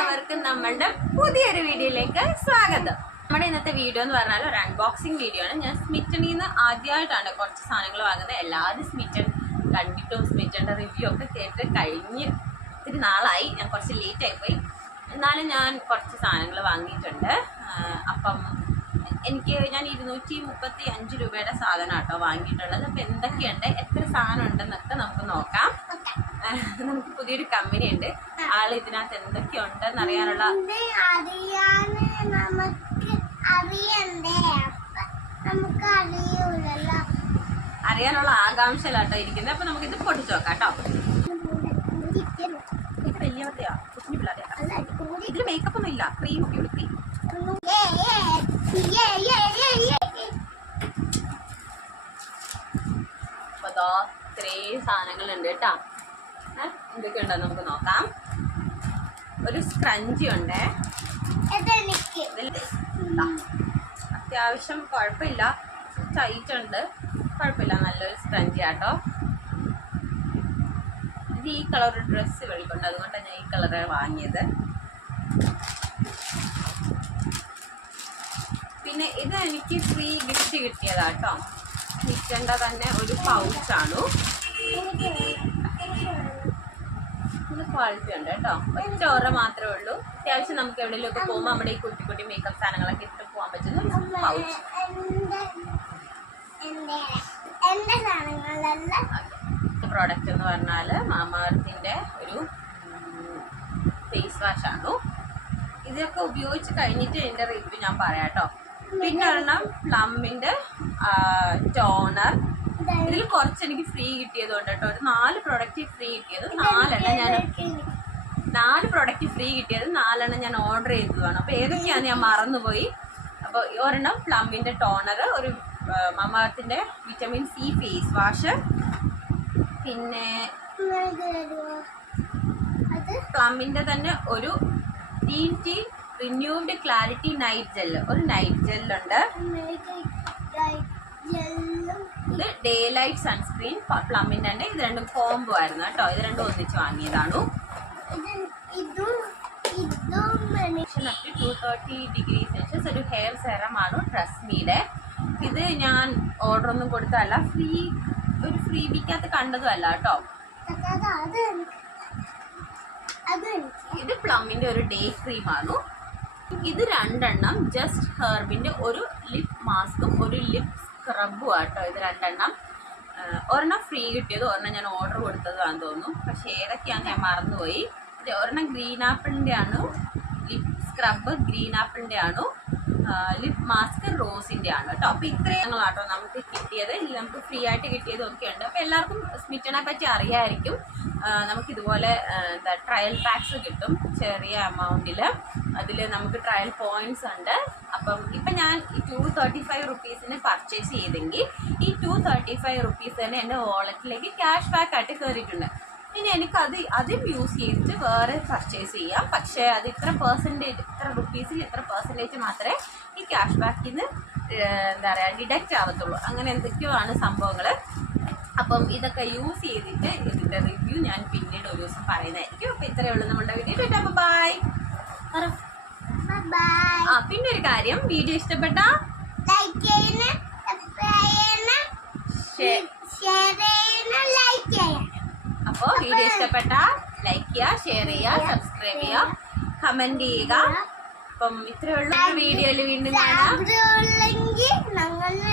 എല്ലാവർക്കും നമ്മളുടെ പുതിയൊരു വീഡിയോയിലേക്ക് സ്വാഗതം. നമ്മുടെ ഇന്നത്തെ വീഡിയോ എന്ന് പറഞ്ഞാൽ ഒരു അൺബോക്സിംഗ് വീഡിയോ ആണ്. ഞാൻ സ്മിറ്റണിൽ നിന്ന് ആദ്യമായിട്ടാണ് കുറച്ച് സാധനങ്ങൾ വാങ്ങുന്നത്. എല്ലാവരും സ്മിറ്റൺ കണ്ടിട്ടും? സ്മിറ്റന്റെ റിവ്യൂ ഒക്കെ കേട്ട് കഴിഞ്ഞ് ഒത്തിരി നാളായി. ഞാൻ കുറച്ച് ലേറ്റ് പോയി. എന്നാലും ഞാൻ കുറച്ച് സാധനങ്ങൾ വാങ്ങിയിട്ടുണ്ട്. അപ്പം എനിക്ക് ഞാൻ ഇരുന്നൂറ്റി മുപ്പത്തി അഞ്ച് രൂപയുടെ സാധനം കേട്ടോ വാങ്ങിയിട്ടുള്ളത്. അപ്പം എന്തൊക്കെയുണ്ട്? എത്ര സാധനം ഉണ്ടെന്നൊക്കെ നമുക്ക് നോക്കാം. നമുക്ക് പുതിയൊരു കമ്പനി ഉണ്ട്. ആൾ ഇതിനകത്ത് എന്തൊക്കെയുണ്ടെന്ന് അറിയാനുള്ള അറിയാനുള്ള ആകാംക്ഷയിലാട്ടോ ഇരിക്കുന്നത്. അപ്പൊ നമുക്ക് ഇത് പൊട്ടിച്ചു നോക്കാം കേട്ടോ. ഇത് വലിയവരുടെയാ കുഞ്ഞു പിള്ളേരെയാ. ഇതിൽ മേക്കപ്പ് ഒന്നും ഇല്ല. ക്രീം ഒക്കെ ക്രീം അപ്പൊ ഇത്രയും സാധനങ്ങളുണ്ട് കേട്ടോ. ഏഹ് ഉണ്ടോ നമുക്ക് നോക്കാം. ഒരു സ്ക്രഞ്ചി ഉണ്ട്. അത്യാവശ്യം കുഴപ്പമില്ല. ടൈറ്റ് ഉണ്ട് കുഴപ്പമില്ല. നല്ലൊരു സ്ക്രഞ്ചി ആട്ടോ. ഇത് ഈ കളർ ഡ്രസ്സ് വെളിക്കൊണ്ട് അതുകൊണ്ടാണ് ഞാൻ ഈ കളർ വാങ്ങിയത്. പിന്നെ ഇത് എനിക്ക് ഫ്രീ ഗിഫ്റ്റ് കിട്ടിയതാട്ടോ കിട്ടേണ്ട തന്നെ ഒരു പൗച്ചാണ് ക്വാളിറ്റി ഉണ്ട് കേട്ടോ ഒറ്റ ഓറ മാത്രമേ ഉള്ളൂ. അത്യാവശ്യം നമുക്ക് എവിടെയെങ്കിലുമൊക്കെ പോകുമ്പോൾ നമ്മുടെ ഈ കുട്ടി കുട്ടി മേക്കപ്പ് സാധനങ്ങളൊക്കെ ഇട്ട് പോകാൻ പറ്റുന്ന ഒരു പൗച്ച് പ്രോഡക്റ്റ് എന്ന് പറഞ്ഞാൽ മാമാർത്തിന്റെ ഒരു ഫേസ് വാഷാണ് ഇതൊക്കെ ഉപയോഗിച്ച് കഴിഞ്ഞിട്ട് ഇതിന്റെ റിവ്യൂ ഞാൻ പറയാം കേട്ടോ പിന്നെ ഒരെണ്ണം പ്ലമ്മിന്റെ ടോണർ. ഇതിൽ കുറച്ച് എനിക്ക് ഫ്രീ കിട്ടിയത് കൊണ്ട് കേട്ടോ. ഒരു നാല് പ്രൊഡക്റ്റ് ഫ്രീ കിട്ടിയത്. നാലെണ്ണം ഞാൻ നാല് പ്രൊഡക്റ്റ് ഫ്രീ കിട്ടിയത്. നാലെണ്ണം ഞാൻ ഓർഡർ ചെയ്തതാണ് അപ്പോൾ ഏതൊക്കെയാണ് ഞാൻ മറന്നുപോയി? അപ്പോൾ ഒരെണ്ണം പ്ലമ്മിന്റെ ടോണർ ഒരു മമാത്തിന്റെ വിറ്റമിൻ സി ഫേസ് വാഷ് പിന്നെ പ്ലമ്മിന്റെ തന്നെ ഒരു green tea renewed clarity night gel ഒരു നൈറ്റ് ജെല്ലുണ്ട് ഇത് ഡേ ലൈറ്റ് സൺസ്ക്രീൻ പ്ലമ്മിന്റെ തന്നെ. ഇത് രണ്ടും കോംബോ ആയിരുന്നു കേട്ടോ. ഇത് രണ്ടും ഒന്നിച്ച് വാങ്ങിയതാണ്. Up to two thirty degree Celsius ഒരു ഹെയർ സെറം സെറമാണ് ട്രസ്മിയുടെ ഇത് ഞാൻ ഓർഡർ ഒന്നും കൊടുത്തതല്ല. ഫ്രീ ഒരു ഫ്രീ ബിക്കകത്ത് കണ്ടതും അല്ല കേട്ടോ ഇത് പ്ലമ്മിന്റെ ഒരു ഡേ ക്രീമാണ് ഇത് രണ്ടെണ്ണം ജസ്റ്റ് ഹെർബിന്റെ ഒരു ലിപ് മാസ്കും ഒരു ലിപ് സ്ക്രബും ആട്ടോ ഇത് രണ്ടെണ്ണം. ഒരെണ്ണം ഫ്രീ കിട്ടിയത് ഒരെണ്ണം ഞാൻ ഓർഡർ കൊടുത്തതാണെന്ന് തോന്നുന്നു. പക്ഷെ ഏതൊക്കെയാണ് ഞാൻ മറന്നുപോയി. ഇത് ഒരെണ്ണം ഗ്രീൻ ആപ്പിളിന്റെ ആണ് ലിപ് സ്ക്രബ് ഗ്രീൻ ആപ്പിളിന്റെ ആണ് ലിപ് മാസ്ക് റോസിന്റെ ആണ് കേട്ടോ അപ്പൊ ഇത്രയും ആട്ടോ നമുക്ക് കിട്ടിയത്. നമുക്ക് ഫ്രീ ആയിട്ട് കിട്ടിയതും ഒക്കെ ഉണ്ട് അപ്പോൾ എല്ലാവർക്കും സ്മിറ്റനെ പറ്റി അറിയായിരിക്കും. നമുക്കിതുപോലെ എന്താ ട്രയൽ പാക്സ് കിട്ടും ചെറിയ എമൗണ്ടിൽ അതിൽ നമുക്ക് ട്രയൽ പോയിന്റ്സ് ഉണ്ട്. അപ്പം ഇപ്പം ഞാൻ ഈ ടു തേർട്ടി ഫൈവ് റുപ്പീസിന് പർച്ചേസ് ചെയ്തെങ്കിൽ ഈ ടു തേർട്ടി ഫൈവ് റുപ്പീസ് തന്നെ എന്റെ വാളറ്റിലേക്ക് ക്യാഷ് ബാക്ക് ആയിട്ട് കയറിയിട്ടുണ്ട് ഇനി എനിക്കത് അതും യൂസ് ചെയ്തിട്ട് വേറെ പർച്ചേസ് ചെയ്യാം. പക്ഷേ അത് ഇത്ര പെർസെന്റേജ് ഇത്ര റുപ്പീസിൽ ഇത്ര പെർസെന്റേജ് മാത്രമേ ഈ ക്യാഷ് ബാക്കിൽ നിന്ന് എന്താ പറയുക ഡിഡക്റ്റ് ആവത്തുള്ളൂ. അങ്ങനെ എന്തൊക്കെയോ ആണ് സംഭവങ്ങൾ അപ്പം ഇതൊക്കെ യൂസ് ചെയ്തിട്ട് ഇതിന്റെ റിവ്യൂ ഞാൻ പിന്നീട് ഒരു ദിവസം പറയുന്നതായിരിക്കും. അപ്പം ഇത്രയേ ഉള്ളൂ നമ്മുടെ വീഡിയോ ബൈ ബൈ പിന്നെ ഒരു കാര്യം. വീഡിയോ ഇഷ്ടപ്പെട്ട അപ്പോ വീഡിയോ ഇഷ്ടപ്പെട്ട ലൈക്ക് ചെയ്യുക ഷെയർ ചെയ്യുക സബ്സ്ക്രൈബ് ചെയ്യുക കമന്റ് ചെയ്യുക. അപ്പം ഇത്രയുള്ള വീഡിയോയിൽ വീണ്ടും കാണാം. ഞങ്ങളെ